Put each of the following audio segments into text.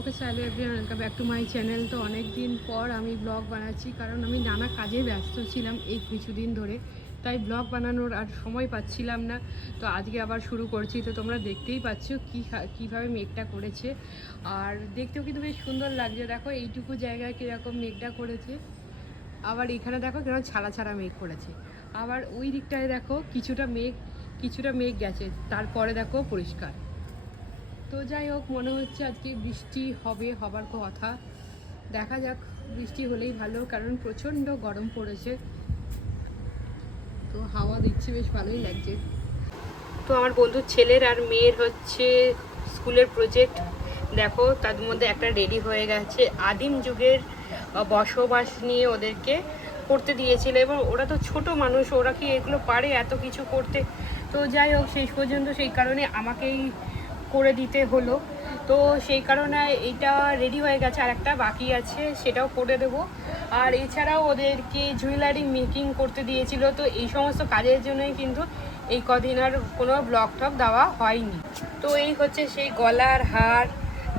Okay hello everyone, welcome back to my channel. তো অনেক দিন পর আমি ব্লগ বানাচ্ছি, কারণ আমি নানা কাজে ব্যস্ত ছিলাম এই কিছুদিন ধরে, তাই ব্লগ বানানোর আর সময় পাচ্ছিলাম না। তো আজকে আবার শুরু করছি। তো তোমরা দেখতেই পাচ্ছ কীভাবে মেঘটা করেছে, আর দেখতেও কিন্তু বেশ সুন্দর লাগছে। দেখো এইটুকু জায়গায় কীরকম মেঘটা করেছে, আবার এখানে দেখো কিরকম ছাড়া ছাড়া মেঘ করেছে, আবার ওই দিকটায় দেখো কিছুটা মেঘ গেছে, তারপরে দেখো পরিষ্কার। তো যাই হোক, মনে হচ্ছে আজকে বৃষ্টি হবার কথা। দেখা যাক, বৃষ্টি হলেই ভালো, কারণ প্রচণ্ড গরম পড়েছে। তো হাওয়া দিচ্ছে, বেশ ভালোই লাগছে। তো আমার বন্ধুর ছেলের আর মেয়ের হচ্ছে স্কুলের প্রজেক্ট, দেখো তার মধ্যে একটা রেডি হয়ে গেছে। আদিম যুগের বসবাস নিয়ে ওদেরকে করতে দিয়েছিল, এবং ওরা তো ছোট মানুষ, ওরা কি এগুলো পারে এত কিছু করতে? তো যাই হোক, শেষ পর্যন্ত সেই কারণে আমাকেই করে দিতে হলো। তো সেই কারণে এইটা রেডি হয়ে গেছে, আর একটা বাকি আছে, সেটাও করে দেবো। আর এছাড়াও ওদেরকে জুয়েলারি মেকিং করতে দিয়েছিল। তো এই সমস্ত কাজের জন্যই কিন্তু এই কদিন আর কোনো ব্লগ টক দেওয়া হয়নি। তো এই হচ্ছে সেই গলার হার,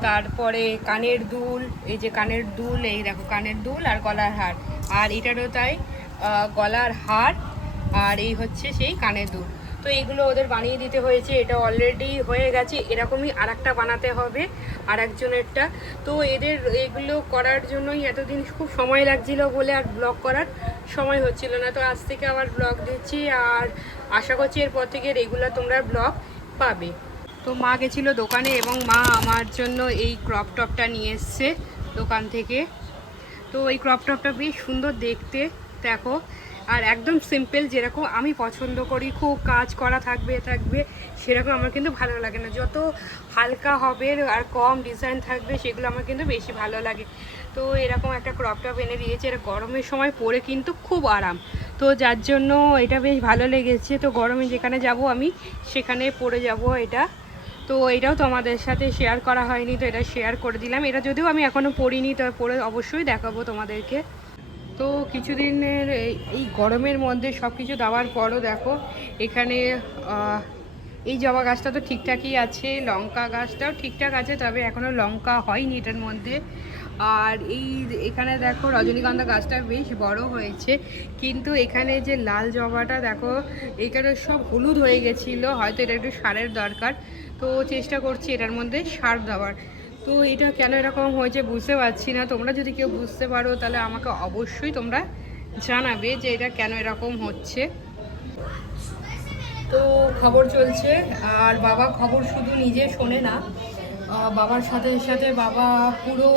তারপরে কানের দুল, এই যে কানের দুল, এই দেখো কানের দুল আর গলার হার, আর এটারও তাই গলার হার, আর এই হচ্ছে সেই কানের দুল। তো এইগুলো ওদের বানিয়ে দিতে হয়েছে, এটা অলরেডি হয়ে গেছে। এরকমই আর একটা বানাতে হবে আর একজনেরটা। তো এদের এগুলো করার জন্যই এতদিন খুব সময় লাগছিল বলে আর ব্লগ করার সময় হচ্ছিল না। তো আজ থেকে আবার ব্লগ দিচ্ছি, আর আশা করছি এরপর থেকে রেগুলার তোমরা ব্লগ পাবে। তো মা গেছিলো দোকানে, এবং মা আমার জন্য এই ক্রপ টপটা নিয়ে এসছে দোকান থেকে। তো এই ক্রপ টপটা বেশ সুন্দর দেখতে, দেখো, আর একদম সিম্পল, যেরকম আমি পছন্দ করি। খুব কাজ করা থাকবে সেরকম আমার কিন্তু ভালো লাগে না। যত হালকা হবে আর কম ডিজাইন থাকবে সেগুলো আমার কিন্তু বেশি ভালো লাগে। তো এরকম একটা ক্রপ টপ এনে দিয়েছে, এটা গরমের সময় পরে কিন্তু খুব আরাম। তো যার জন্য এটা বেশ ভালো লেগেছে। তো গরমে যেখানে যাব আমি সেখানে পরে যাব এটা। তো এটাও তোমাদের সাথে শেয়ার করা হয়নি, তো এটা শেয়ার করে দিলাম। এটা যদিও আমি এখনও পরিনি, তো পরে অবশ্যই দেখাবো তোমাদেরকে। তো কিছুদিনের এই গরমের মধ্যে সব কিছু দেওয়ার পরও দেখো এখানে এই জবা গাছটা তো ঠিকঠাকই আছে, লঙ্কা গাছটাও ঠিকঠাক আছে, তবে এখনও লঙ্কা হয়নি এটার মধ্যে। আর এখানে দেখো রজনীগন্ধা গাছটা বেশ বড় হয়েছে, কিন্তু এখানে যে লাল জবাটা দেখো এখানে সব হলুদ হয়ে গেছিলো, হয়তো এটা একটু সারের দরকার। তো চেষ্টা করছি এটার মধ্যে সার দেওয়ার। তো এটা কেন এরকম হয়েছে বুঝতে পারছি না। তোমরা যদি কেউ বুঝতে পারো তাহলে আমাকে অবশ্যই তোমরা জানাবে যে এটা কেন এরকম হচ্ছে। তো খবর চলছে, আর বাবা খবর শুধু নিজে শোনে না, বাবার সাথে সাথে বাবা পুরো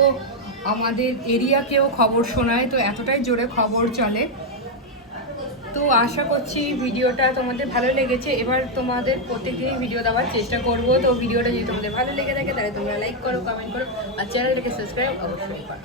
আমাদের এরিয়াকেও খবর শোনায়। তো এতটাই জোরে খবর চলে। তো আশা করছি ভিডিওটা তোমাদের ভালো লেগেছে। এবার তোমাদের প্রত্যেকদিনই ভিডিও দেওয়ার চেষ্টা করব। তো ভিডিওটা যদি তোমাদের ভালো লেগে থাকে তাহলে তোমরা লাইক করো, কমেন্ট করো, আর চ্যানেলটাকে সাবস্ক্রাইব অবশ্যই করো।